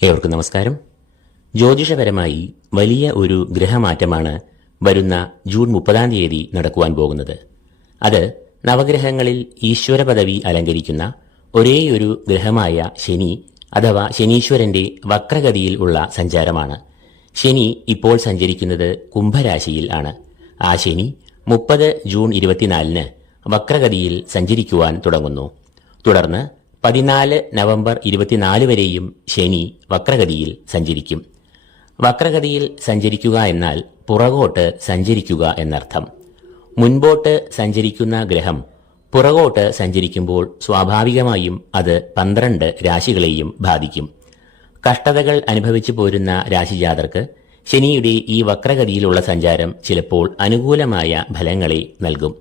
ഏവർക്കും നമസ്കാരം. ജ്യോതിഷപരമായി വലിയ ഒരു ഗ്രഹമാറ്റമാണ് വരുന്ന ജൂൺ 30 തീയതി നടക്കുവാൻ പോകുന്നത്. അത് നവഗ്രഹങ്ങളിൽ ഈശ്വര പദവി അലങ്കരിക്കുന്ന ഒരേയൊരു ഗ്രഹമായ ശനി അഥവാ ശനീശ്വരന്റെ വക്രഗതിയിൽ ഉള്ള സഞ്ചാരമാണ്. ശനി ഇപ്പോൾ സഞ്ചരിക്കുന്നത് കുംഭരാശിയിൽ ആണ്. ആ ശനി 30 ജൂൺ 24 വക്രഗതിയിൽ സഞ്ചരിക്കുവാൻ തുടങ്ങുന്നു. തുടർന്ന് 14 നവംബർ 24 വരെയും ശനി വക്രഗതിയിൽ സഞ്ചരിക്കും. വക്രഗതിയിൽ സഞ്ചരിക്കുക എന്നാൽ പുറകോട്ട് സഞ്ചരിക്കുക എന്നർത്ഥം. മുൻപോട്ട് സഞ്ചരിക്കുന്ന ഗ്രഹം പുറകോട്ട് സഞ്ചരിക്കുമ്പോൾ സ്വാഭാവികമായും അത് 12 രാശികളെയും ബാധിക്കും. കഷ്ടതകൾ അനുഭവിച്ചു പോരുന്ന രാശിജാതർക്ക് ശനിയുടെ ഈ വക്രഗതിയിലുള്ള സഞ്ചാരം ചിലപ്പോൾ അനുകൂലമായ ഫലങ്ങളെ നൽകും.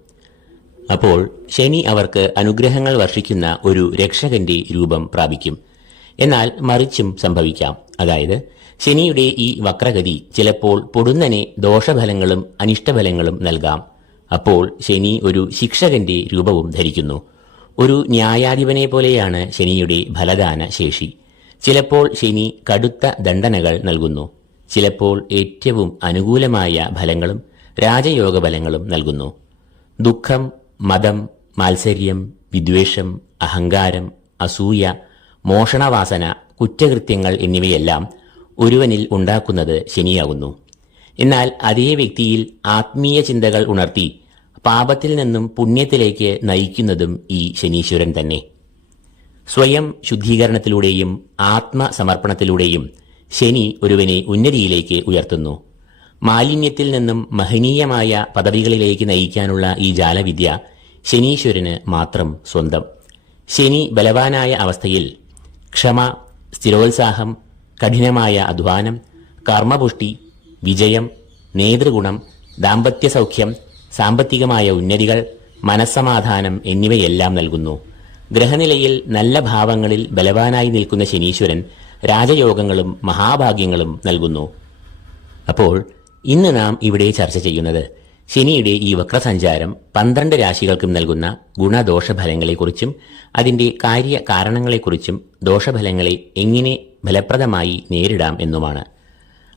അപ്പോൾ ശനി അവർക്ക് അനുഗ്രഹങ്ങൾ വർഷിക്കുന്ന ഒരു രക്ഷകന്റെ രൂപം പ്രാപിക്കും. എന്നാൽ മറിച്ചും സംഭവിക്കാം. അതായത് ശനിയുടെ ഈ വക്രഗതി ചിലപ്പോൾ പൊടുന്നനെ ദോഷഫലങ്ങളും അനിഷ്ടഫലങ്ങളും നൽകാം. അപ്പോൾ ശനി ഒരു ശിക്ഷകന്റെ രൂപവും ധരിക്കുന്നു. ഒരു ന്യായാധിപനെ പോലെയാണ് ശനിയുടെ ഫലദാന ശേഷി. ചിലപ്പോൾ ശനി കടുത്ത ദണ്ഡനകൾ നൽകുന്നു. ചിലപ്പോൾ ഏറ്റവും അനുകൂലമായ ഫലങ്ങളും രാജയോഗ ഫലങ്ങളും നൽകുന്നു. ദുഃഖം, മതം, മാത്സര്യം, വിദ്വേഷം, അഹങ്കാരം, അസൂയ, മോഷണവാസന, കുറ്റകൃത്യങ്ങൾ എന്നിവയെല്ലാം ഒരുവനിൽ ഉണ്ടാക്കുന്നത് ശനിയാകുന്നു. എന്നാൽ അതേ വ്യക്തിയിൽ ആത്മീയ ചിന്തകൾ ഉണർത്തി പാപത്തിൽ നിന്നും പുണ്യത്തിലേക്ക് നയിക്കുന്നതും ഈ ശനീശ്വരൻ തന്നെ. സ്വയം ശുദ്ധീകരണത്തിലൂടെയും ആത്മസമർപ്പണത്തിലൂടെയും ശനി ഒരുവനെ ഉന്നതിയിലേക്ക് ഉയർത്തുന്നു. മാലിന്യത്തിൽ നിന്നും മഹനീയമായ പദവികളിലേക്ക് നയിക്കാനുള്ള ഈ ജാലവിദ്യ ശനീശ്വരന് മാത്രം സ്വന്തം. ശനി ബലവാനായ അവസ്ഥയിൽ ക്ഷമ, സ്ഥിരോത്സാഹം, കഠിനമായ അധ്വാനം, കർമ്മപുഷ്ടി, വിജയം, നേതൃഗുണം, ദാമ്പത്യ സൗഖ്യം, സാമ്പത്തികമായ ഉന്നതികൾ, മനസ്സമാധാനം എന്നിവയെല്ലാം നൽകുന്നു. ഗ്രഹനിലയിൽ നല്ല ഭാവങ്ങളിൽ ബലവാനായി നിൽക്കുന്ന ശനീശ്വരൻ രാജയോഗങ്ങളും മഹാഭാഗ്യങ്ങളും നൽകുന്നു. അപ്പോൾ ഇന്ന് നാം ഇവിടെ ചർച്ച ചെയ്യുന്നത് ശനിയുടെ ഈ വക്രസഞ്ചാരം 12 രാശികൾക്കും നൽകുന്ന ഗുണദോഷഫലങ്ങളെക്കുറിച്ചും അതിന്റെ കാര്യകാരണങ്ങളെക്കുറിച്ചും ദോഷഫലങ്ങളെ എങ്ങനെ ഫലപ്രദമായി നേരിടാം എന്നുമാണ്.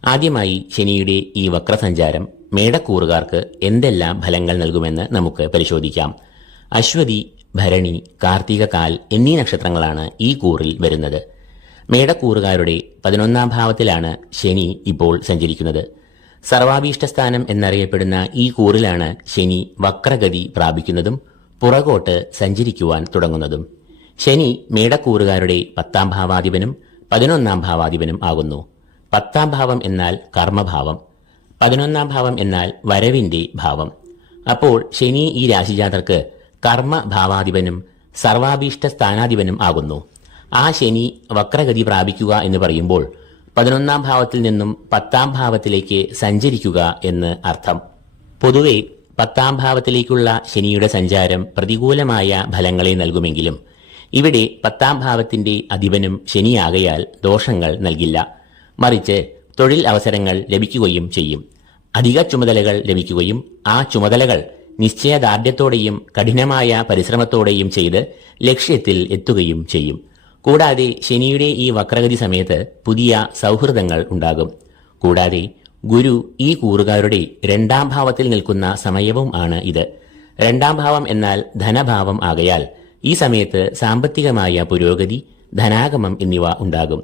ആദ്യമായി ശനിയുടെ ഈ വക്രസഞ്ചാരം മേടക്കൂറുകാർക്ക് എന്തെല്ലാം ഫലങ്ങൾ നൽകുമെന്ന് നമുക്ക് പരിശോധിക്കാം. അശ്വതി, ഭരണി, കാർത്തിക, കാൽ എന്നീ നക്ഷത്രങ്ങളാണ് ഈ കൂറിൽ വരുന്നത്. മേടക്കൂറുകാരുടെ 11ാം ഭാവത്തിലാണ് ശനി ഇപ്പോൾ സഞ്ചരിക്കുന്നത്. സർവാഭീഷ്ടസ്ഥാനം എന്നറിയപ്പെടുന്ന ഈ കൂറിലാണ് ശനി വക്രഗതി പ്രാപിക്കുന്നതും പുറകോട്ട് സഞ്ചരിക്കുവാൻ തുടങ്ങുന്നതും. ശനി മേടക്കൂറുകാരുടെ 10ാം ഭാവാധിപനും 11ാം ഭാവാധിപനും ആകുന്നു. 10ാം ഭാവം എന്നാൽ കർമ്മഭാവം, 11ാം ഭാവം എന്നാൽ വരവിന്റെ ഭാവം. അപ്പോൾ ശനി ഈ രാശിജാതർക്ക് കർമ്മഭാവാധിപനും സർവാഭീഷ്ട സ്ഥാനാധിപനും ആകുന്നു. ആ ശനി വക്രഗതി പ്രാപിക്കുക എന്ന് പറയുമ്പോൾ 11ാം ഭാവത്തിൽ നിന്നും 10ാം ഭാവത്തിലേക്ക് സഞ്ചരിക്കുക എന്ന് അർത്ഥം. പൊതുവെ 10ാം ഭാവത്തിലേക്കുള്ള ശനിയുടെ സഞ്ചാരം പ്രതികൂലമായ ഫലങ്ങളെ നൽകുമെങ്കിലും ഇവിടെ 10ാം ഭാവത്തിന്റെ അധിപനും ശനിയാകയാൽ ദോഷങ്ങൾ നൽകില്ല. മറിച്ച് തൊഴിൽ അവസരങ്ങൾ ലഭിക്കുകയും ചെയ്യും. അധിക ചുമതലകൾ ലഭിക്കുകയും ആ ചുമതലകൾ നിശ്ചയദാർഢ്യത്തോടെയും കഠിനമായ പരിശ്രമത്തോടെയും ചെയ്ത് ലക്ഷ്യത്തിൽ എത്തുകയും ചെയ്യും. കൂടാതെ ശനിയുടെ ഈ വക്രഗതി സമയത്ത് പുതിയ സൗഹൃദങ്ങൾ ഉണ്ടാകും. കൂടാതെ ഗുരു ഈ കൂറുകാരുടെ 2ാം ഭാവത്തിൽ നിൽക്കുന്ന സമയവും ആണ് ഇത്. 2ാം ഭാവം എന്നാൽ ധനഭാവം ആകയാൽ ഈ സമയത്ത് സാമ്പത്തികമായ പുരോഗതി, ധനാഗമം എന്നിവ ഉണ്ടാകും.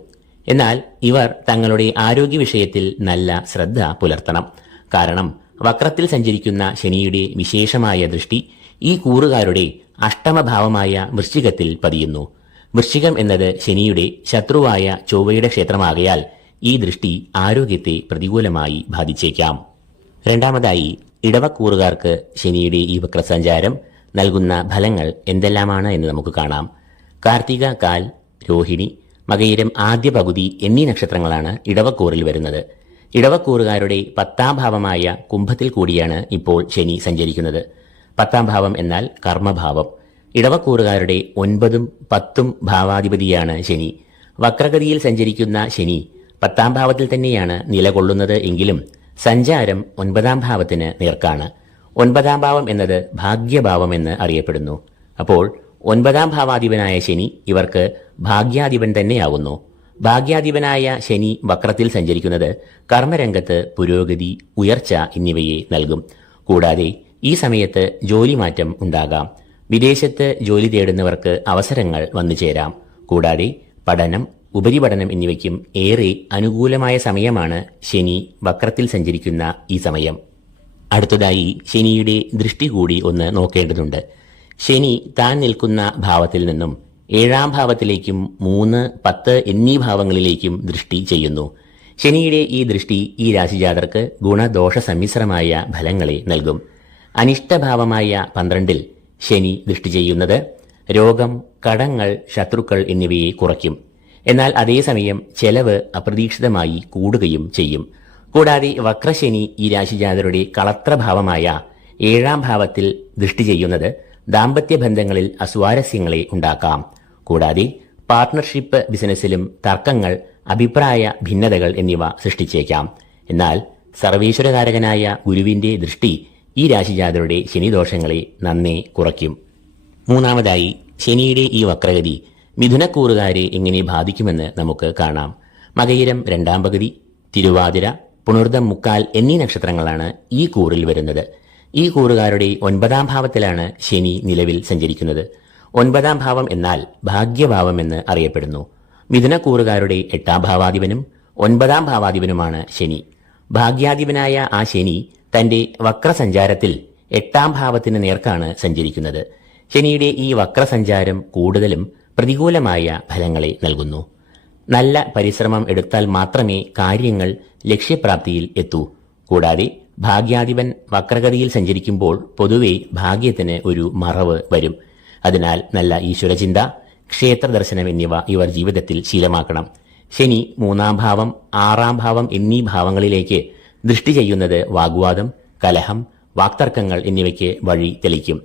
എന്നാൽ ഇവർ തങ്ങളുടെ ആരോഗ്യ വിഷയത്തിൽ നല്ല ശ്രദ്ധ പുലർത്തണം. കാരണം വക്രത്തിൽ സഞ്ചരിക്കുന്ന ശനിയുടെ വിശേഷമായ ദൃഷ്ടി ഈ കൂറുകാരുടെ അഷ്ടമഭാവമായ വൃശ്ചികത്തിൽ പതിയുന്നു. വൃശ്ചികം എന്നത് ശനിയുടെ ശത്രുവായ ചൊവ്വയുടെ ക്ഷേത്രമാകയാൽ ഈ ദൃഷ്ടി ആരോഗ്യത്തെ പ്രതികൂലമായി ബാധിച്ചേക്കാം. രണ്ടാമതായി ഇടവക്കൂറുകാർക്ക് ശനിയുടെ ഈ വക്രസഞ്ചാരം നൽകുന്ന ഫലങ്ങൾ എന്തെല്ലാമാണ് എന്ന് നമുക്ക് കാണാം. കാർത്തിക, കാൽ, രോഹിണി, മകയിരം ആദ്യ പകുതി എന്നീ നക്ഷത്രങ്ങളാണ് ഇടവക്കൂറിൽ വരുന്നത്. ഇടവക്കൂറുകാരുടെ 10ാം ഭാവമായ കുംഭത്തിൽ കൂടിയാണ് ഇപ്പോൾ ശനി സഞ്ചരിക്കുന്നത്. 10ാം ഭാവം എന്നാൽ കർമ്മഭാവം. ഇടവക്കൂറുകാരുടെ 9ഉം 10ഉം ഭാവാധിപതിയാണ് ശനി. വക്രഗതിയിൽ സഞ്ചരിക്കുന്ന ശനി 10ാം ഭാവത്തിൽ തന്നെയാണ് നിലകൊള്ളുന്നത് എങ്കിലും സഞ്ചാരം 9ാം ഭാവത്തിന് നേർക്കാണ്. 9ാം ഭാവം എന്നത് ഭാഗ്യഭാവമെന്ന് അറിയപ്പെടുന്നു. അപ്പോൾ 9ാം ഭാവാധിപനായ ശനി ഇവർക്ക് ഭാഗ്യാധിപൻ തന്നെയാകുന്നു. ഭാഗ്യാധിപനായ ശനി വക്രത്തിൽ സഞ്ചരിക്കുന്നത് കർമ്മരംഗത്ത് പുരോഗതി, ഉയർച്ച എന്നിവയെ നൽകും. കൂടാതെ ഈ സമയത്ത് ജോലി മാറ്റം ഉണ്ടാകാം. വിദേശത്ത് ജോലി തേടുന്നവർക്ക് അവസരങ്ങൾ വന്നു ചേരാം. കൂടാതെ പഠനം, ഉപരിപഠനം എന്നിവയ്ക്കും ഏറെ അനുകൂലമായ സമയമാണ് ശനി വക്രത്തിൽ സഞ്ചരിക്കുന്ന ഈ സമയം. അടുത്തതായി ശനിയുടെ ദൃഷ്ടി കൂടി ഒന്ന് നോക്കേണ്ടതുണ്ട്. ശനി താൻ നിൽക്കുന്ന ഭാവത്തിൽ നിന്നും 7-ാം ഭാവത്തിലേക്കും 3, 10 എന്നീ ഭാവങ്ങളിലേക്കും ദൃഷ്ടി ചെയ്യുന്നു. ശനിയുടെ ഈ ദൃഷ്ടി ഈ രാശിജാതർക്ക് ഗുണദോഷ സമ്മിശ്രമായ ഫലങ്ങളെ നൽകും. അനിഷ്ടഭാവമായ 12-ൽ ശനി ദൃഷ്ടി ചെയ്യുന്നത് രോഗം, കടങ്ങൾ, ശത്രുക്കൾ എന്നിവയെ കുറയ്ക്കും. എന്നാൽ അതേസമയം ചെലവ് അപ്രതീക്ഷിതമായി കൂടുകയും ചെയ്യും. കൂടാതെ വക്രശനി ഈ രാശിജാതരുടെ കളത്രഭാവമായ 7-ാം ഭാവത്തിൽ ദൃഷ്ടി ചെയ്യുന്നത് ദാമ്പത്യ ബന്ധങ്ങളിൽ അസ്വാരസ്യങ്ങളെ ഉണ്ടാക്കാം. കൂടാതെ പാർട്ട്ണർഷിപ്പ് ബിസിനസ്സിലും തർക്കങ്ങൾ, അഭിപ്രായ ഭിന്നതകൾ എന്നിവ സൃഷ്ടിച്ചേക്കാം. എന്നാൽ സർവേശ്വരകാരകനായ ഗുരുവിന്റെ ദൃഷ്ടി ഈ രാശിജാതരുടെ ശനിദോഷങ്ങളെ നന്നേ കുറയ്ക്കും. മൂന്നാമതായി ശനിയുടെ ഈ വക്രഗതി മിഥുനക്കൂറുകാരെ എങ്ങനെ ബാധിക്കുമെന്ന് നമുക്ക് കാണാം. മകയിരം 2-ാം പകുതി, തിരുവാതിര, പുണർദം 3/4 എന്നീ നക്ഷത്രങ്ങളാണ് ഈ കൂറിൽ വരുന്നത്. ഈ കൂറുകാരുടെ 9-ാം ഭാവത്തിലാണ് ശനി നിലവിൽ സഞ്ചരിക്കുന്നത്. 9-ാം ഭാവം എന്നാൽ ഭാഗ്യഭാവം എന്ന് അറിയപ്പെടുന്നു. മിഥുനക്കൂറുകാരുടെ 8-ാം ഭാവാധിപനും 9-ാം ഭാവാധിപനുമാണ് ശനി. ഭാഗ്യാധിപനായ ആ ശനി തന്റെ വക്രസഞ്ചാരത്തിൽ 8-ാം ഭാവത്തിന് നേർക്കാണ് സഞ്ചരിക്കുന്നത്. ശനിയുടെ ഈ വക്രസഞ്ചാരം കൂടുതലും പ്രതികൂലമായ ഫലങ്ങളെ നൽകുന്നു. നല്ല പരിശ്രമം എടുത്താൽ മാത്രമേ കാര്യങ്ങൾ ലക്ഷ്യപ്രാപ്തിയിൽ എത്തൂ. കൂടാതെ ഭാഗ്യാധിപൻ വക്രഗതിയിൽ സഞ്ചരിക്കുമ്പോൾ പൊതുവെ ഭാഗ്യത്തിന് ഒരു മറവ് വരും. അതിനാൽ നല്ല ഈശ്വരചിന്ത, ക്ഷേത്ര ദർശനം എന്നിവ ഇവർ ജീവിതത്തിൽ ശീലമാക്കണം. ശനി 3-ാം ഭാവം, 6-ാം ഭാവം എന്നീ ഭാവങ്ങളിലേക്ക് ദൃഷ്ടി ചെയ്യുന്നത് വാഗ്വാദം, കലഹം, വാക്തർക്കങ്ങൾ എന്നിവയ്ക്ക് വഴി തെളിക്കും.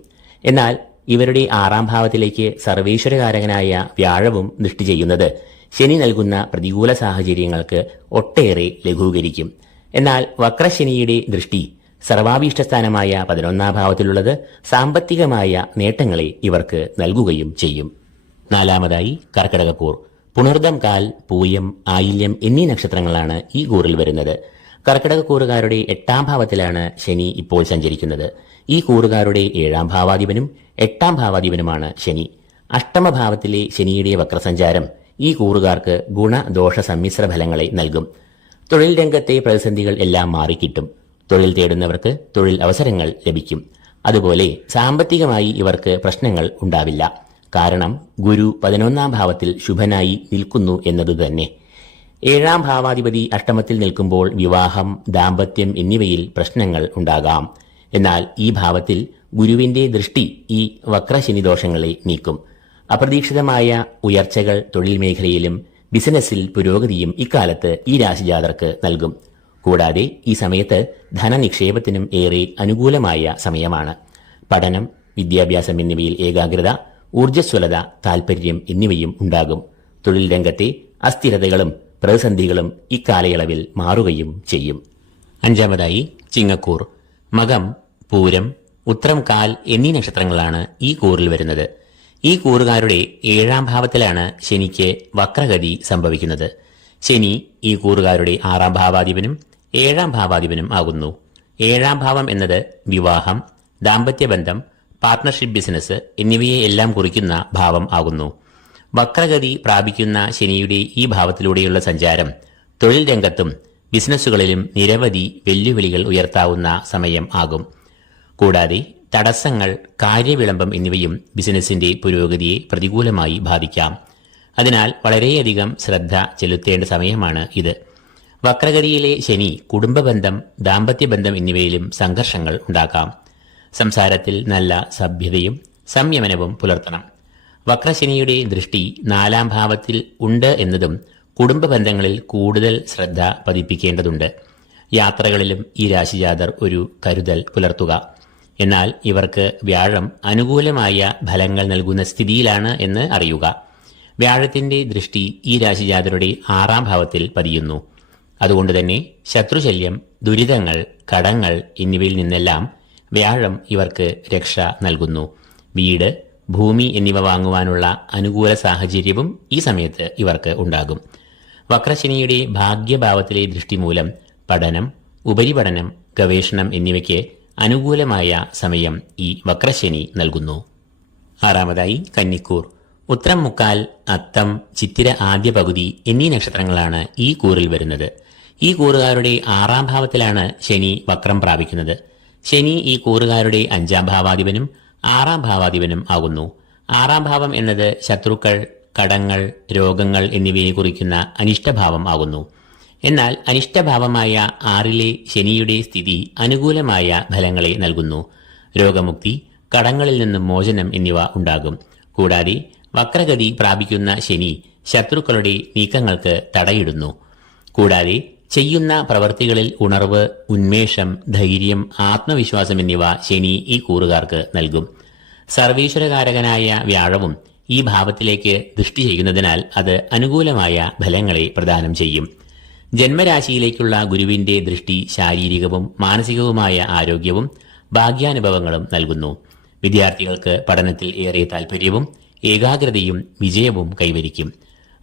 എന്നാൽ ഇവരുടെ 6-ാം ഭാവത്തിലേക്ക് സർവേശ്വരകാരകനായ വ്യാഴവും ദൃഷ്ടി ചെയ്യുന്നത് ശനി നൽകുന്ന പ്രതികൂല സാഹചര്യങ്ങൾക്ക് ഒട്ടേറെ ലഘൂകരിക്കും. എന്നാൽ വക്രശനിയുടെ ദൃഷ്ടി സർവാഭീഷ്ടസ്ഥാനമായ 11-ാം ഭാവത്തിലുള്ളത് സാമ്പത്തികമായ നേട്ടങ്ങളെ ഇവർക്ക് നൽകുകയും ചെയ്യും. നാലാമതായി കർക്കിടകക്കൂർ. പുണർദം, കാൽ, പൂയം, ആയില്യം എന്നീ നക്ഷത്രങ്ങളാണ് ഈ കൂറിൽ വരുന്നത്. കർക്കിടകക്കൂറുകാരുടെ 8-ാം ഭാവത്തിലാണ് ശനി ഇപ്പോൾ സഞ്ചരിക്കുന്നത്. ഈ കൂറുകാരുടെ 7-ാം ഭാവാധിപനും 8-ാം ഭാവാധിപനുമാണ് ശനി. അഷ്ടമഭാവത്തിലെ ശനിയുടെ വക്രസഞ്ചാരം ഈ കൂറുകാർക്ക് ഗുണദോഷ സമ്മിശ്ര ഫലങ്ങളെ നൽകും. തൊഴിൽ രംഗത്തെ പ്രതിസന്ധികൾ എല്ലാം മാറിക്കിട്ടും. തൊഴിൽ തേടുന്നവർക്ക് തൊഴിൽ അവസരങ്ങൾ ലഭിക്കും. അതുപോലെ സാമ്പത്തികമായി ഇവർക്ക് പ്രശ്നങ്ങൾ ഉണ്ടാവില്ല. കാരണം ഗുരു 11-ാം ഭാവത്തിൽ ശുഭനായി നിൽക്കുന്നു എന്നത് തന്നെ. 7-ാം ഭാവാധിപതി അഷ്ടമത്തിൽ നിൽക്കുമ്പോൾ വിവാഹം, ദാമ്പത്യം എന്നിവയിൽ പ്രശ്നങ്ങൾ ഉണ്ടാകാം. എന്നാൽ ഈ ഭാവത്തിൽ ഗുരുവിന്റെ ദൃഷ്ടി ഈ വക്രശനിദോഷങ്ങളെ നീക്കും. അപ്രതീക്ഷിതമായ ഉയർച്ചകൾ തൊഴിൽ മേഖലയിലും ബിസിനസ്സിൽ പുരോഗതിയും ഇക്കാലത്ത് ഈ രാശിജാതർക്ക് നൽകും. കൂടാതെ ഈ സമയത്ത് ധനനിക്ഷേപത്തിനും ഏറെ അനുകൂലമായ സമയമാണ്. പഠനം, വിദ്യാഭ്യാസം എന്നിവയിൽ ഏകാഗ്രത, ഊർജ്ജസ്വലത, താൽപര്യം എന്നിവയും ഉണ്ടാകും. തൊഴിൽ രംഗത്തെ അസ്ഥിരതകളും പ്രതിസന്ധികളും ഇക്കാലയളവിൽ മാറുകയും ചെയ്യും. അഞ്ചാമതായി ചിങ്ങക്കൂർ. മകം, പൂരം, ഉത്രം, കാൽ എന്നീ നക്ഷത്രങ്ങളാണ് ഈ കൂറിൽ വരുന്നത്. ഈ കൂറുകാരുടെ 7-ാം ഭാവത്തിലാണ് ശനിക്ക് വക്രഗതി സംഭവിക്കുന്നത്. ശനി ഈ കൂറുകാരുടെ 6-ാം ഭാവാധിപനും 7-ാം ഭാവാധിപനും ആകുന്നു. 7-ാം ഭാവം എന്നത് വിവാഹം, ദാമ്പത്യബന്ധം, പാർട്ട്ണർഷിപ്പ് ബിസിനസ് എന്നിവയെ എല്ലാം കുറിക്കുന്ന ഭാവം ആകുന്നു. വക്രഗതി പ്രാപിക്കുന്ന ശനിയുടെ ഈ ഭാവത്തിലൂടെയുള്ള സഞ്ചാരം തൊഴിൽ രംഗത്തും ബിസിനസ്സുകളിലും നിരവധി വെല്ലുവിളികൾ ഉയർത്താവുന്ന സമയം ആകും. കൂടാതെ തടസ്സങ്ങൾ, കാര്യവിളംബം എന്നിവയും ബിസിനസിന്റെ പുരോഗതിയെ പ്രതികൂലമായി ബാധിക്കാം. അതിനാൽ വളരെയധികം ശ്രദ്ധ ചെലുത്തേണ്ട സമയമാണ് ഇത്. വക്രഗതിയിലെ ശനി കുടുംബബന്ധം, ദാമ്പത്യബന്ധം എന്നിവയിലും സംഘർഷങ്ങൾ ഉണ്ടാക്കാം. സംസാരത്തിൽ നല്ല സഭ്യതയും സംയമനവും പുലർത്തണം. വക്രശനിയുടെ ദൃഷ്ടി 4-ാം ഭാവത്തിൽ ഉണ്ട് എന്നതും കുടുംബ ബന്ധങ്ങളിൽ കൂടുതൽ ശ്രദ്ധ പതിപ്പിക്കേണ്ടതുണ്ട്. യാത്രകളിലും ഈ രാശിജാതർ ഒരു കരുതൽ പുലർത്തുക. എന്നാൽ ഇവർക്ക് വ്യാഴം അനുകൂലമായ ഫലങ്ങൾ നൽകുന്ന സ്ഥിതിയിലാണ് എന്ന് അറിയുക. വ്യാഴത്തിന്റെ ദൃഷ്ടി ഈ രാശിജാതരുടെ 6-ാം ഭാവത്തിൽ പതിയുന്നു. അതുകൊണ്ടുതന്നെ ശത്രുശല്യം, ദുരിതങ്ങൾ, കടങ്ങൾ എന്നിവയിൽ നിന്നെല്ലാം വ്യാഴം ഇവർക്ക് രക്ഷ നൽകുന്നു. വീട്, ഭൂമി എന്നിവ വാങ്ങുവാനുള്ള അനുകൂല സാഹചര്യവും ഈ സമയത്ത് ഇവർക്ക് ഉണ്ടാകും. വക്രശനിയുടെ ഭാഗ്യഭാവത്തിലെ ദൃഷ്ടി മൂലം പഠനം, ഉപരിപഠനം, ഗവേഷണം എന്നിവയ്ക്ക് അനുകൂലമായ സമയം ഈ വക്രശനി നൽകുന്നു. ആറാമതായി കന്നിക്കൂർ. ഉത്രം മുക്കാൽ, അത്തം, ചിത്തിര ആദ്യ പകുതി എന്നീ നക്ഷത്രങ്ങളാണ് ഈ കൂറിൽ വരുന്നത്. ഈ കൂറുകാരുടെ 6ാം ഭാവത്തിലാണ് ശനി വക്രം പ്രാപിക്കുന്നത്. ശനി ഈ കൂറുകാരുടെ 5ാം ഭാവാധിപനും 6ാം ഭാവാധിപനും ആകുന്നു. 6ാം ഭാവം എന്നത് ശത്രുക്കൾ, കടങ്ങൾ, രോഗങ്ങൾ എന്നിവയെ കുറിക്കുന്ന അനിഷ്ടഭാവം ആകുന്നു. എന്നാൽ അനിഷ്ടഭാവമായ 6ലെ ശനിയുടെ സ്ഥിതി അനുകൂലമായ ഫലങ്ങളെ നൽകുന്നു. രോഗമുക്തി, കടങ്ങളിൽ നിന്നും മോചനം എന്നിവ ഉണ്ടാകും. കൂടാതെ വക്രഗതി പ്രാപിക്കുന്ന ശനി ശത്രുക്കളുടെ നീക്കങ്ങൾക്ക് തടയിടുന്നു. കൂടാതെ ചെയ്യുന്ന പ്രവൃത്തികളിൽ ഉണർവ്, ഉന്മേഷം, ധൈര്യം, ആത്മവിശ്വാസം എന്നിവ ശനി ഈ കൂറുകാർക്ക് നൽകും. സർവീശ്വരകാരകനായ വ്യാഴവും ഈ ഭാവത്തിലേക്ക് ദൃഷ്ടി ചെയ്യുന്നതിനാൽ അത് അനുകൂലമായ ഫലങ്ങളെ പ്രദാനം ചെയ്യും. ജന്മരാശിയിലേക്കുള്ള ഗുരുവിന്റെ ദൃഷ്ടി ശാരീരികവും മാനസികവുമായ ആരോഗ്യവും ഭാഗ്യാനുഭവങ്ങളും നൽകുന്നു. വിദ്യാർത്ഥികൾക്ക് പഠനത്തിൽ ഏറെ താൽപര്യവും ഏകാഗ്രതയും വിജയവും കൈവരിക്കും.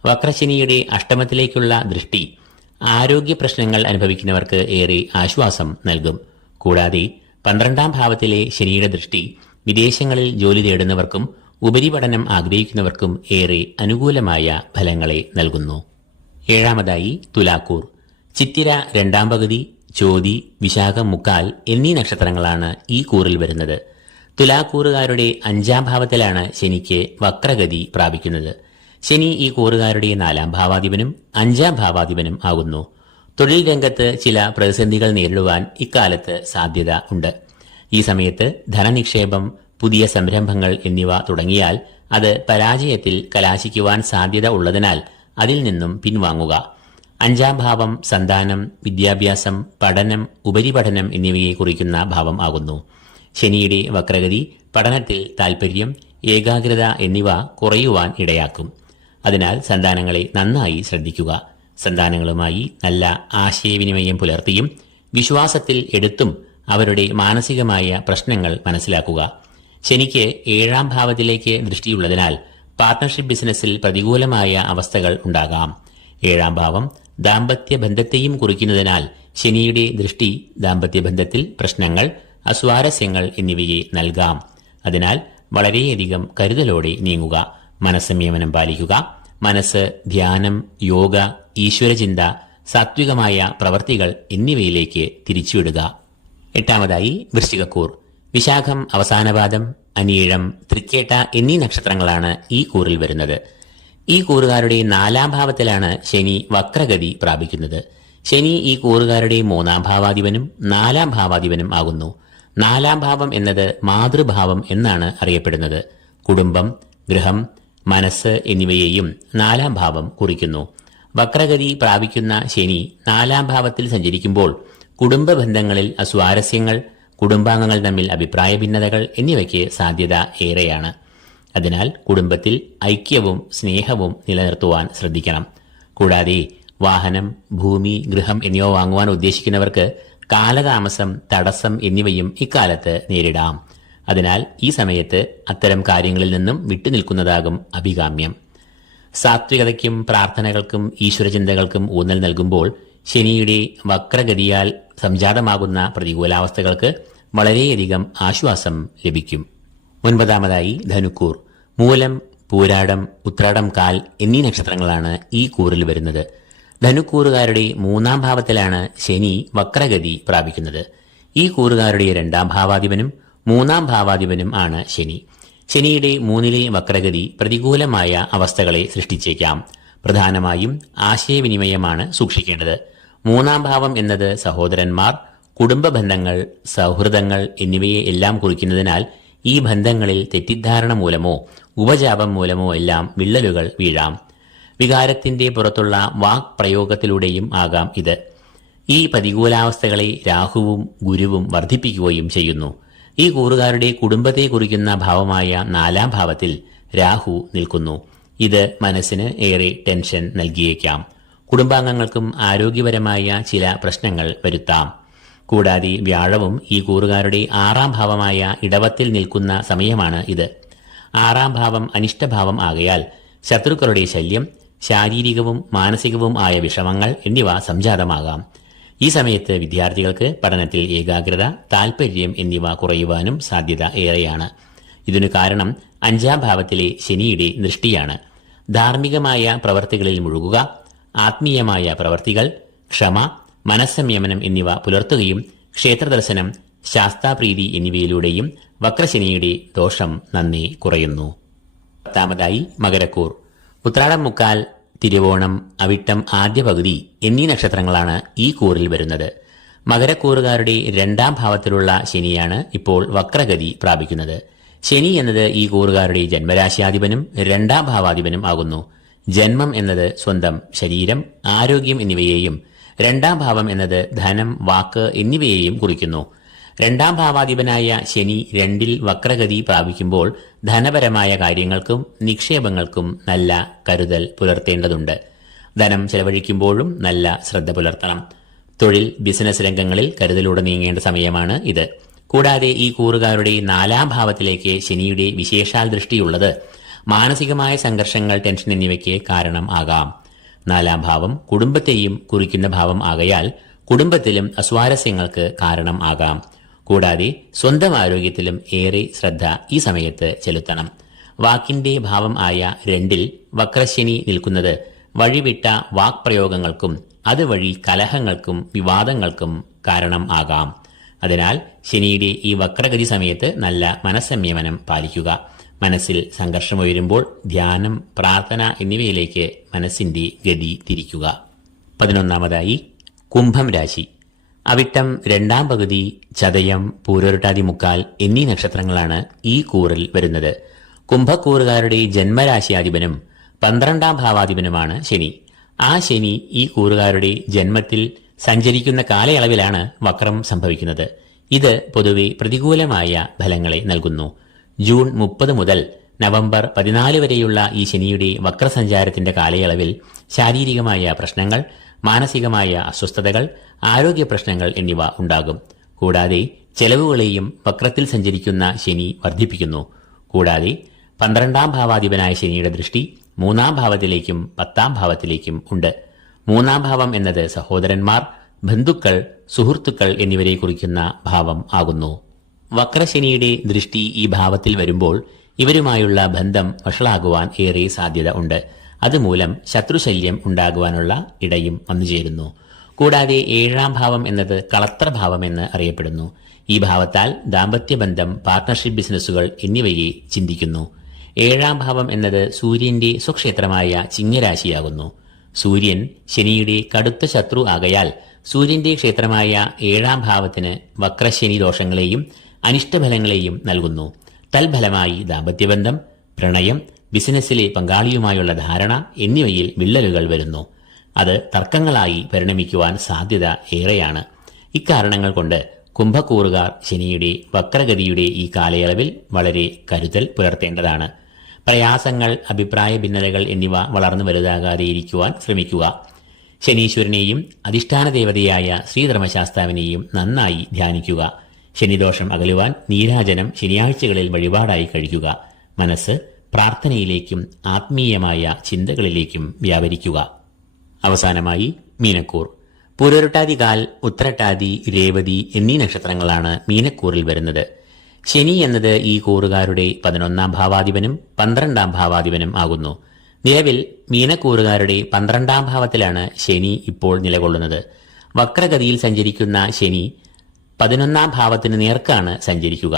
വക്രശനിയുടെ അഷ്ടമത്തിലേക്കുള്ള ദൃഷ്ടി ആരോഗ്യ പ്രശ്നങ്ങൾ അനുഭവിക്കുന്നവർക്ക് ഏറെ ആശ്വാസം നൽകും. കൂടാതെ 12ാം ഭാവത്തിലെ ശനിയുടെ ദൃഷ്ടി വിദേശങ്ങളിൽ ജോലി തേടുന്നവർക്കും ഉപരിപഠനം ആഗ്രഹിക്കുന്നവർക്കും ഏറെ അനുകൂലമായ ഫലങ്ങളെ നൽകുന്നു. ഏഴാമതായി തുലാക്കൂർ. ചിത്തിര 2ാം പകുതി, ചോതി, വിശാഖം മുക്കാൽ എന്നീ നക്ഷത്രങ്ങളാണ് ഈ കൂറിൽ വരുന്നത്. തുലാക്കൂറുകാരുടെ 5ാം ഭാവത്തിലാണ് ശനിക്ക് വക്രഗതി പ്രാപിക്കുന്നത്. ശനി ഈ കൂറുകാരുടെ 4ാം ഭാവാധിപനും 5ാം ഭാവാധിപനും ആകുന്നു. തൊഴിൽ രംഗത്ത് ചില പ്രതിസന്ധികൾ നേരിടുവാൻ ഇക്കാലത്ത് സാധ്യത ഉണ്ട്. ഈ സമയത്ത് ധനനിക്ഷേപം, പുതിയ സംരംഭങ്ങൾ എന്നിവ തുടങ്ങിയാൽ അത് പരാജയത്തിൽ കലാശിക്കുവാൻ സാധ്യത ഉള്ളതിനാൽ അതിൽ നിന്നും പിൻവാങ്ങുക. 5ാം ഭാവം സന്താനം, വിദ്യാഭ്യാസം, പഠനം, ഉപരിപഠനം എന്നിവയെ കുറിക്കുന്ന ഭാവം ആകുന്നു. ശനിയുടെ വക്രഗതി പഠനത്തിൽ താൽപര്യം, ഏകാഗ്രത എന്നിവ കുറയുവാൻ ഇടയാക്കും. അതിനാൽ സന്താനങ്ങളെ നന്നായി ശ്രദ്ധിക്കുക. സന്താനങ്ങളുമായി നല്ല ആശയവിനിമയം പുലർത്തിയും വിശ്വാസത്തിൽ എടുത്തും അവരുടെ മാനസികമായ പ്രശ്നങ്ങൾ മനസ്സിലാക്കുക. ശനിക്ക് 7ാം ഭാവത്തിലേക്ക് ദൃഷ്ടിയുള്ളതിനാൽ പാർട്ണർഷിപ്പ് ബിസിനസ്സിൽ പ്രതികൂലമായ അവസ്ഥകൾ ഉണ്ടാകാം. 7ാം ഭാവം ദാമ്പത്യ ബന്ധത്തെയും കുറിക്കുന്നതിനാൽ ശനിയുടെ ദൃഷ്ടി ദാമ്പത്യബന്ധത്തിൽ പ്രശ്നങ്ങൾ, അസ്വാരസ്യങ്ങൾ എന്നിവയെ നൽകാം. അതിനാൽ വളരെയധികം കരുതലോടെ നീങ്ങുക. മനസ്സംയമനം പാലിക്കുക. മനസ്സ് ധ്യാനം, യോഗ, ഈശ്വരചിന്ത, സാത്വികമായ പ്രവർത്തികൾ എന്നിവയിലേക്ക് തിരിച്ചുവിടുക. 8ാമതായി വൃശ്ചികക്കൂർ. വിശാഖം അവസാനപാദം, അനീഴം, തൃക്കേട്ട എന്നീ നക്ഷത്രങ്ങളാണ് ഈ കൂറിൽ വരുന്നത്. ഈ കൂറുകാരുടെ 4ാം ഭാവത്തിലാണ് ശനി വക്രഗതി പ്രാപിക്കുന്നത്. ശനി ഈ കൂറുകാരുടെ 3ാം ഭാവാധിപനും 4ാം ഭാവാധിപനും ആകുന്നു. 4ാം ഭാവം എന്നത് മാതൃഭാവം എന്നാണ് അറിയപ്പെടുന്നത്. കുടുംബം, ഗൃഹം, മനസ്സ് എന്നിവയെയും 4ാം ഭാവം കുറിക്കുന്നു. വക്രഗതി പ്രാപിക്കുന്ന ശനി 4ാം ഭാവത്തിൽ സഞ്ചരിക്കുമ്പോൾ കുടുംബ ബന്ധങ്ങളിൽ അസ്വാരസ്യങ്ങൾ, കുടുംബാംഗങ്ങൾ തമ്മിൽ അഭിപ്രായ ഭിന്നതകൾ എന്നിവയ്ക്ക് സാധ്യത ഏറെയാണ്. അതിനാൽ കുടുംബത്തിൽ ഐക്യവും സ്നേഹവും നിലനിർത്തുവാൻ ശ്രദ്ധിക്കണം. കൂടാതെ വാഹനം, ഭൂമി, ഗൃഹം എന്നിവ വാങ്ങുവാൻ ഉദ്ദേശിക്കുന്നവർക്ക് കാലതാമസം, തടസ്സം എന്നിവയും ഇക്കാലത്ത് നേരിടാം. അതിനാൽ ഈ സമയത്ത് അത്തരം കാര്യങ്ങളിൽ നിന്നും വിട്ടുനിൽക്കുന്നതാകും അഭികാമ്യം. സാത്വികതയ്ക്കും പ്രാർത്ഥനകൾക്കും ഈശ്വരചിന്തകൾക്കും ഊന്നൽ നൽകുമ്പോൾ ശനിയുടെ വക്രഗതിയാൽ സംജാതമാകുന്ന പ്രതികൂലാവസ്ഥകൾക്ക് വളരെയധികം ആശ്വാസം ലഭിക്കും. 9ാമതായി ധനുക്കൂർ. മൂലം, പൂരാടം, ഉത്രാടം കാൽ എന്നീ നക്ഷത്രങ്ങളാണ് ഈ കൂറിൽ വരുന്നത്. ധനുക്കൂറുകാരുടെ 3ാം ഭാവത്തിലാണ് ശനി വക്രഗതി പ്രാപിക്കുന്നത്. ഈ കൂറുകാരുടെ 2ാം ഭാവാധിപനും 3ാം ഭാവാധിപനും ആണ് ശനി. ശനിയുടെ 3ലെ വക്രഗതി പ്രതികൂലമായ അവസ്ഥകളെ സൃഷ്ടിച്ചേക്കാം. പ്രധാനമായും ആശയവിനിമയമാണ് സൂക്ഷിക്കേണ്ടത്. 3ാം ഭാവം എന്നത് സഹോദരന്മാർ, കുടുംബ ബന്ധങ്ങൾ, സൗഹൃദങ്ങൾ എന്നിവയെ എല്ലാം കുറിക്കുന്നതിനാൽ ഈ ബന്ധങ്ങളിൽ തെറ്റിദ്ധാരണ മൂലമോ ഉപജാപം മൂലമോ എല്ലാം വിള്ളലുകൾ വീഴാം. വികാരത്തിന്റെ പുറത്തുള്ള വാക് പ്രയോഗത്തിലൂടെയും ആകാം ഇത്. ഈ പ്രതികൂലാവസ്ഥകളെ രാഹുവും ഗുരുവും വർദ്ധിപ്പിക്കുകയും ചെയ്യുന്നു. ഈ കൂറുകാരുടെ കുടുംബത്തെ കുറിക്കുന്ന ഭാവമായ 4ാം ഭാവത്തിൽ രാഹു നിൽക്കുന്നു. ഇത് മനസ്സിന് ഏറെ ടെൻഷൻ നൽകിയേക്കാം. കുടുംബാംഗങ്ങൾക്കും ആരോഗ്യപരമായ ചില പ്രശ്നങ്ങൾ വരുത്താം. കൂടാതെ വ്യാഴവും ഈ കൂറുകാരുടെ 6ാം ഭാവമായ ഇടവത്തിൽ നിൽക്കുന്ന സമയമാണ് ഇത്. 6ാം ഭാവം അനിഷ്ടഭാവം ആകയാൽ ശത്രുക്കളുടെ ശല്യം, ശാരീരികവും മാനസികവും ആയ വിഷമങ്ങൾ എന്നിവ സംജാതമാകാം. ഈ സമയത്ത് വിദ്യാർത്ഥികൾക്ക് പഠനത്തിൽ ഏകാഗ്രത, താൽപര്യം എന്നിവ കുറയുവാനും സാധ്യത ഏറെയാണ്. ഇതിനു കാരണം 5-ാം ഭാവത്തിലെ ശനിയുടെ ദൃഷ്ടിയാണ്. ധാർമ്മികമായ പ്രവർത്തികളിൽ മുഴുകുക, ആത്മീയമായ പ്രവർത്തികൾ, ക്ഷമ, മനസ്സംയമനം എന്നിവ പുലർത്തുകയും ക്ഷേത്രദർശനം, ശാസ്താപ്രീതി എന്നിവയിലൂടെയും വക്രശനിയുടെ ദോഷം നന്നേ കുറയുന്നു. 10-ാമതായി മകരക്കൂർ. ഉത്രാടം മുക്കാൽ, തിരുവോണം, അവിട്ടം ആദ്യ പകുതി എന്നീ നക്ഷത്രങ്ങളാണ് ഈ കൂറിൽ വരുന്നത്. മകരക്കൂറുകാരുടെ 2-ാം ഭാവത്തിലുള്ള ശനിയാണ് ഇപ്പോൾ വക്രഗതി പ്രാപിക്കുന്നത്. ശനി എന്നത് ഈ കൂറുകാരുടെ ജന്മരാശിയാധിപനും 2-ാം ഭാവാധിപനും ആകുന്നു. ജന്മം എന്നത് സ്വന്തം ശരീരം, ആരോഗ്യം എന്നിവയെയും 2-ാം ഭാവം എന്നത് ധനം, വാക്ക് എന്നിവയെയും കുറിക്കുന്നു. 2-ാം ഭാവാധിപനായ ശനി 2-ൽ വക്രഗതി പ്രാപിക്കുമ്പോൾ ധനപരമായ കാര്യങ്ങൾക്കും നിക്ഷേപങ്ങൾക്കും നല്ല കരുതൽ പുലർത്തേണ്ടതുണ്ട്. ധനം ചെലവഴിക്കുമ്പോഴും നല്ല ശ്രദ്ധ പുലർത്തണം. തൊഴിൽ, ബിസിനസ് രംഗങ്ങളിൽ കരുതലോടെ നീങ്ങേണ്ട സമയമാണ് ഇത്. കൂടാതെ ഈ കൂറുകാരുടെ 4-ാം ഭാവത്തിലേക്ക് ശനിയുടെ വിശേഷാൽ ദൃഷ്ടിയുള്ളത് മാനസികമായ സംഘർഷങ്ങൾ, ടെൻഷൻ എന്നിവയ്ക്ക് കാരണം ആകാം. 4-ാം ഭാവം കുടുംബത്തെയും കുറിക്കുന്ന ഭാവം ആകയാൽ കുടുംബത്തിലും അസ്വാരസ്യങ്ങൾക്ക് കാരണം ആകാം. കൂടാതെ സ്വന്തം ആരോഗ്യത്തിലും ഏറെ ശ്രദ്ധ ഈ സമയത്ത് ചെലുത്തണം. വാക്കിന്റെ ഭാവം ആയ 2-ൽ വക്രശനി നിൽക്കുന്നത് വഴിവിട്ട വാക്പ്രയോഗങ്ങൾക്കും അതുവഴി കലഹങ്ങൾക്കും വിവാദങ്ങൾക്കും കാരണം ആകാം. അതിനാൽ ശനിയുടെ ഈ വക്രഗതി സമയത്ത് നല്ല മനസ്സംയമനം പാലിക്കുക. മനസ്സിൽ സംഘർഷമുയരുമ്പോൾ ധ്യാനം, പ്രാർത്ഥന എന്നിവയിലേക്ക് മനസ്സിന്റെ ഗതി തിരിക്കുക. 11-ാമതായി കുംഭം രാശി. അവിട്ടം 2-ാം പകുതി, ചതയം, പൂരോരുട്ടാതി മുക്കാൽ എന്നീ നക്ഷത്രങ്ങളാണ് ഈ കൂറിൽ വരുന്നത്. കുംഭക്കൂറുകാരുടെ ജന്മരാശിയാധിപനും 12-ാം ഭാവാധിപനുമാണ് ശനി. ആ ശനി ഈ കൂറുകാരുടെ ജന്മത്തിൽ സഞ്ചരിക്കുന്ന കാലയളവിലാണ് വക്രം സംഭവിക്കുന്നത്. ഇത് പൊതുവെ പ്രതികൂലമായ ഫലങ്ങളെ നൽകുന്നു. ജൂൺ 30 മുതൽ നവംബർ 14 വരെയുള്ള ഈ ശനിയുടെ വക്രസഞ്ചാരത്തിന്റെ കാലയളവിൽ ശാരീരികമായ പ്രശ്നങ്ങൾ, മാനസികമായ അസ്വസ്ഥതകൾ, ആരോഗ്യ പ്രശ്നങ്ങൾ എന്നിവ ഉണ്ടാകും. കൂടാതെ ചെലവുകളെയും വക്രത്തിൽ സഞ്ചരിക്കുന്ന ശനി വർദ്ധിപ്പിക്കുന്നു. കൂടാതെ 12-ാം ഭാവാധിപനായ ശനിയുടെ ദൃഷ്ടി 3-ാം ഭാവത്തിലേക്കും 10-ാം ഭാവത്തിലേക്കും ഉണ്ട്. 3-ാം ഭാവം എന്നത് സഹോദരന്മാർ, ബന്ധുക്കൾ, സുഹൃത്തുക്കൾ എന്നിവരെ കുറിക്കുന്ന ഭാവം ആകുന്നു. വക്രശനിയുടെ ദൃഷ്ടി ഈ ഭാവത്തിൽ വരുമ്പോൾ ഇവരുമായുള്ള ബന്ധം വഷളാകുവാൻ ഏറെ സാധ്യത ഉണ്ട്. അതുമൂലം ശത്രുശല്യം ഉണ്ടാകുവാനുള്ള ഇടയും വന്നുചേരുന്നു. കൂടാതെ 7-ാം ഭാവം എന്നത് കളത്രഭാവം എന്ന് അറിയപ്പെടുന്നു. ഈ ഭാവത്താൽ ദാമ്പത്യബന്ധം, പാർട്ണർഷിപ്പ് ബിസിനസ്സുകൾ എന്നിവയെ ചിന്തിക്കുന്നു. 7-ാം ഭാവം എന്നത് സൂര്യന്റെ സ്വക്ഷേത്രമായ ചിങ്ങരാശിയാകുന്നു. സൂര്യൻ ശനിയുടെ കടുത്ത ശത്രു ആകയാൽ സൂര്യന്റെ ക്ഷേത്രമായ 7-ാം ഭാവത്തിന് വക്രശനി ദോഷങ്ങളെയും അനിഷ്ടഫലങ്ങളെയും നൽകുന്നു. തൽഫലമായി ദാമ്പത്യബന്ധം, പ്രണയം, ബിസിനസ്സിലെ പങ്കാളിയുമായുള്ള ധാരണ എന്നിവയിൽ വിള്ളലുകൾ വരുന്നു. അത് തർക്കങ്ങളായി പരിണമിക്കുവാൻ സാധ്യത ഏറെയാണ്. ഇക്കാരണങ്ങൾ കൊണ്ട് കുംഭക്കൂറുകാർ ശനിയുടെ വക്രഗതിയുടെ ഈ കാലയളവിൽ വളരെ കരുതൽ പുലർത്തേണ്ടതാണ്. പ്രയാസങ്ങൾ, അഭിപ്രായ ഭിന്നതകൾ എന്നിവ വളർന്നു വലുതാകാതെ ഇരിക്കുവാൻ ശ്രമിക്കുക. ശനീശ്വരനെയും അധിഷ്ഠാന ദേവതയായ ശ്രീധർമ്മശാസ്താവിനെയും നന്നായി ധ്യാനിക്കുക. ശനിദോഷം അകലുവാൻ നീരാജനം ശനിയാഴ്ചകളിൽ വഴിപാടായി കഴിക്കുക. മനസ്സ് പ്രാർത്ഥനയിലേക്കും ആത്മീയമായ ചിന്തകളിലേക്കും വ്യാപരിക്കുക. അവസാനമായി മീനക്കൂർ. പൂരോരുട്ടാതികാൽ, ഉത്രട്ടാതി, രേവതി എന്നീ നക്ഷത്രങ്ങളാണ് മീനക്കൂറിൽ വരുന്നത്. ശനി എന്നത് ഈ കൂറുകാരുടെ 11-ാം ഭാവാധിപനും 12-ാം ഭാവാധിപനും ആകുന്നു. നിലവിൽ മീനക്കൂറുകാരുടെ 12-ാം ഭാവത്തിലാണ് ശനി ഇപ്പോൾ നിലകൊള്ളുന്നത്. വക്രഗതിയിൽ സഞ്ചരിക്കുന്ന ശനി 11-ാം ഭാവത്തിന് നേർക്കാണ് സഞ്ചരിക്കുക.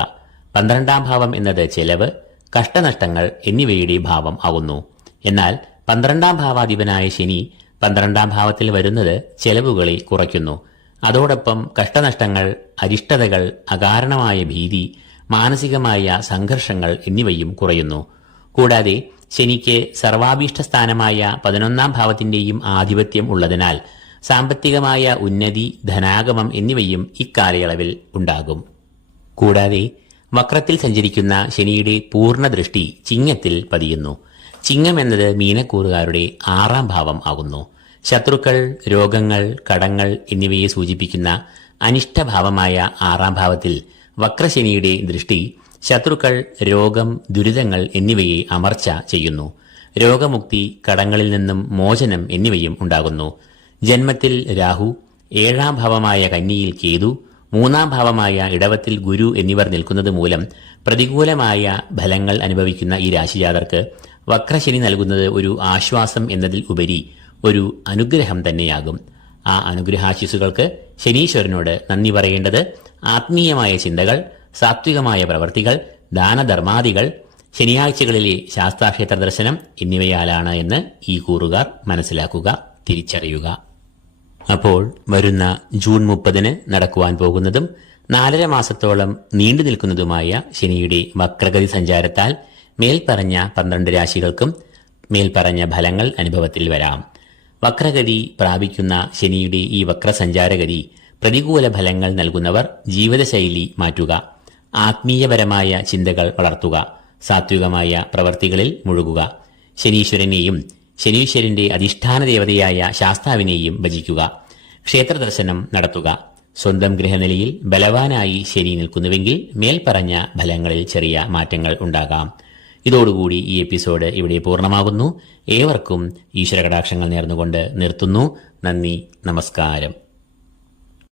12-ാം ഭാവം എന്നത് ചെലവ്, കഷ്ടനഷ്ടങ്ങൾ എന്നിവയുടെ ഭാവം ആകുന്നു. എന്നാൽ 12-ാം ഭാവാധിപനായ ശനി 12-ാം ഭാവത്തിൽ വരുന്നത് ചെലവുകളെ കുറയ്ക്കുന്നു. അതോടൊപ്പം കഷ്ടനഷ്ടങ്ങൾ, അരിഷ്ടതകൾ, അകാരണമായ ഭീതി, മാനസികമായ സംഘർഷങ്ങൾ എന്നിവയും കുറയുന്നു. കൂടാതെ ശനിക്ക് സർവാഭീഷ്ടസ്ഥാനമായ 11-ാം ഭാവത്തിന്റെയും ആധിപത്യം ഉള്ളതിനാൽ സാമ്പത്തികമായ ഉന്നതി, ധനാഗമം എന്നിവയും ഇക്കാലയളവിൽ ഉണ്ടാകും. കൂടാതെ വക്രത്തിൽ സഞ്ചരിക്കുന്ന ശനിയുടെ പൂർണ്ണദൃഷ്ടി ചിങ്ങത്തിൽ പതിയുന്നു. ചിങ്ങം എന്നത് മീനക്കൂറുകാരുടെ 6-ാം ഭാവം ആകുന്നു. ശത്രുക്കൾ, രോഗങ്ങൾ, കടങ്ങൾ എന്നിവയെ സൂചിപ്പിക്കുന്ന അനിഷ്ടഭാവമായ 6-ാം ഭാവത്തിൽ വക്രശനിയുടെ ദൃഷ്ടി ശത്രുക്കൾ, രോഗം, ദുരിതങ്ങൾ എന്നിവയെ അമർച്ച ചെയ്യുന്നു. രോഗമുക്തി, കടങ്ങളിൽ നിന്നും മോചനം എന്നിവയും ഉണ്ടാകുന്നു. ജന്മത്തിൽ രാഹു, 7ാം ഭാവമായ കന്നിയിൽ കേതു, 3ാം ഭാവമായ ഇടവത്തിൽ ഗുരു എന്നിവർ നിൽക്കുന്നത് മൂലം പ്രതികൂലമായ ഫലങ്ങൾ അനുഭവിക്കുന്ന ഈ രാശിജാതർക്ക് വക്രശനി നൽകുന്നത് ഒരു ആശ്വാസം എന്നതിൽ ഉപരി ഒരു അനുഗ്രഹം തന്നെയാകും. ആ അനുഗ്രഹാശിസുകൾക്ക് ശനീശ്വരനോട് നന്ദി പറയേണ്ടത് ആത്മീയമായ ചിന്തകൾ, സാത്വികമായ പ്രവർത്തികൾ, ദാനധർമാദികൾ, ശനിയാഴ്ചകളിലെ ശാസ്താക്ഷേത്ര ദർശനം എന്നിവയാലാണ് എന്ന് ഈ കൂറുകാർ മനസ്സിലാക്കുക, തിരിച്ചറിയുക. അപ്പോൾ വരുന്ന ജൂൺ 30 നടക്കുവാൻ പോകുന്നതും 4.5 മാസത്തോളം നീണ്ടു നിൽക്കുന്നതുമായ ശനിയുടെ വക്രഗതി സഞ്ചാരത്താൽ മേൽപ്പറഞ്ഞ 12 രാശികൾക്കും മേൽപ്പറഞ്ഞ ഫലങ്ങൾ അനുഭവത്തിൽ വരാം. വക്രഗതി പ്രാപിക്കുന്ന ശനിയുടെ ഈ വക്രസഞ്ചാരഗതി പ്രതികൂല ഫലങ്ങൾ നൽകുന്നവർ ജീവിതശൈലി മാറ്റുക, ആത്മീയപരമായ ചിന്തകൾ വളർത്തുക, സാത്വികമായ പ്രവർത്തികളിൽ മുഴുകുക, ശനീശ്വരനെയും ശനീശ്വരന്റെ അധിഷ്ഠാന ദേവതയായ ശാസ്താവിനെയും ഭജിക്കുക, ക്ഷേത്രദർശനം നടത്തുക. സ്വന്തം ഗൃഹനിലയിൽ ബലവാനായി ശനി നിൽക്കുന്നുവെങ്കിൽ മേൽപ്പറഞ്ഞ ഫലങ്ങളിൽ ചെറിയ മാറ്റങ്ങൾ ഉണ്ടാകാം. ഇതോടുകൂടി ഈ എപ്പിസോഡ് ഇവിടെ പൂർണ്ണമാകുന്നു. ഏവർക്കും ഈശ്വര കടാക്ഷങ്ങൾ നേർന്നുകൊണ്ട് നിർത്തുന്നു. നന്ദി, നമസ്കാരം.